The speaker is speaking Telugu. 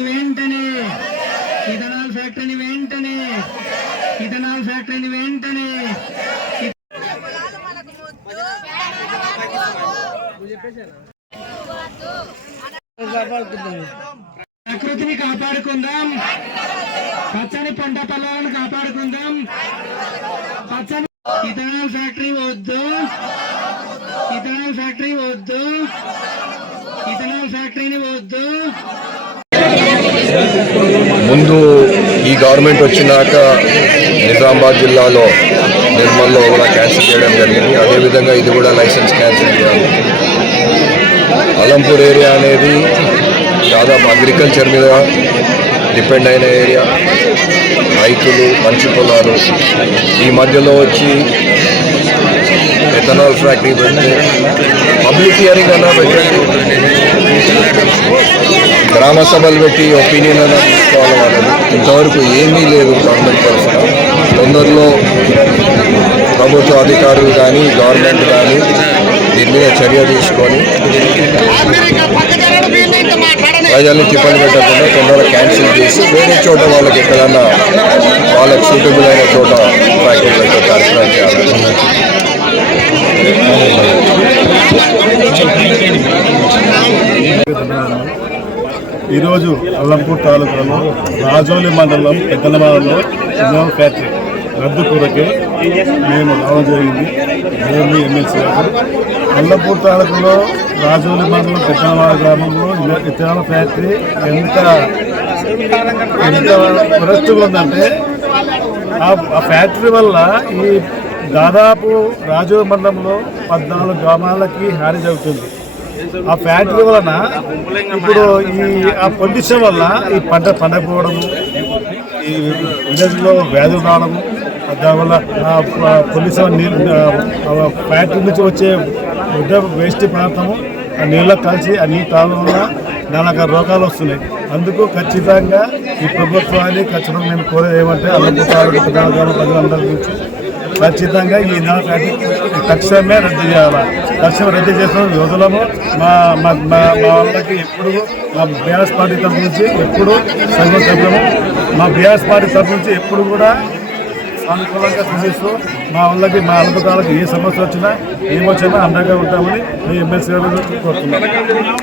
వెంటనే ఇథనాల్ వెంటనే ఇథనాల్ వెంటనే ప్రకృతిని కాపాడుకుందాం పచ్చని పంట పొలాలను కాపాడుకుందాం. ఇథనాల్ ఫ్యాక్టరీ వద్దు. ఇథనాల్ ఫ్యాక్టరీ వద్దు. ఇథనాల్ ఫ్యాక్టరీని వద్దు. ముందు ఈ గవర్నమెంట్ వచ్చినాక నిజామాబాద్ జిల్లాలో నిర్మల్లో కూడా క్యాన్సిల్ చేయడం జరిగింది. అదేవిధంగా ఇది కూడా లైసెన్స్ క్యాన్సిల్ చేయాలి. అలంపూర్ ఏరియా అనేది దాదాపు అగ్రికల్చర్ మీద డిపెండ్ అయిన ఏరియా. రైతులు మంచి పొలాలు. ఈ మధ్యలో వచ్చి ఎథనాల్ ఫ్యాక్టరీ పెడితే పబ్లిక్ హియరింగ్ అన్నా పెట్టండి. గ్రామ సభలు పెట్టి ఒపీనియన్ అన్నా తీసుకోవాలి వాళ్ళని. ఇంతవరకు ఏమీ లేదు గవర్నమెంట్ తరఫున. తొందరలో ప్రభుత్వ అధికారులు కానీ గవర్నమెంట్ కానీ దీని మీద చర్య తీసుకొని ప్రజల్ని ఇబ్బంది పెట్టకుండా తొందరగా క్యాన్సిల్ చేసి వేరే చోట వాళ్ళకి ఎక్కడన్నా వాళ్ళకి సూటబుల్ అయిన చోట ప్యాకేజ్ పెట్టే కార్యక్రమం చేయాలి. ఈరోజు అల్లంపూర్ తాలూకాలో రాజోలి మండలం పెద్దలమాలలో ఇన్నోవా ఫ్యాక్టరీ రద్దు కొరకే మేము రావడం జరిగింది. ఎమ్మెల్సీ గారు. అల్లంపూర్ తాలూకాలో రాజోలి మండలం పెద్దలమాల గ్రామంలో ఇన్నో- ఫ్యాక్టరీ ఎంత ఎంత వరస్ట్గా ఉందంటే ఆ- ఆ ఫ్యాక్టరీ వల్ల ఈ దాదాపు రాజోలి మండలంలో పద్నాలుగు గ్రామాలకి హాని జరుగుతుంది. ఆ ఫ్యాక్టరీ వలన ఇప్పుడు ఈ ఆ పొల్యూషన్ వల్ల ఈ పంట పండకపోవడము ఈ విలేజ్లో వ్యాధులు రావడము దానివల్ల పొల్యూషన్ నీళ్ళు ఆ ఫ్యాక్టరీ నుంచి వచ్చే వృద్ధ వేస్ట్ ప్రాంతము ఆ నీళ్ళ కలిసి ఆ నీళ్ళు తాగడం వల్ల నానా రోగాలు వస్తున్నాయి. అందుకు ఖచ్చితంగా ఈ ప్రభుత్వాన్ని ఖచ్చితంగా మేము కోరేది ఏమంటే అల్లంపుతారు ప్రజలందరి నుంచి ఖచ్చితంగా ఈ నెల తక్షణమే రద్దు చేయాలి? తక్షణం రద్దు చేసిన యోధులము మా మా మా వాళ్ళకి ఎప్పుడు మా బీఆర్ఎస్ పార్టీ తరఫు నుంచి ఎప్పుడు సంఘం సభ్యులము మా బీఆర్ఎస్ పార్టీ తరఫు నుంచి ఎప్పుడు కూడా అనుకూలంగా చూసేస్తూ మా వాళ్ళకి మా అల్పకాలకు ఏ సమస్య వచ్చినా ఏమొచ్చినా అండగా ఉంటామని మీ ఎమ్మెల్సీ గారు కోరుతున్నాను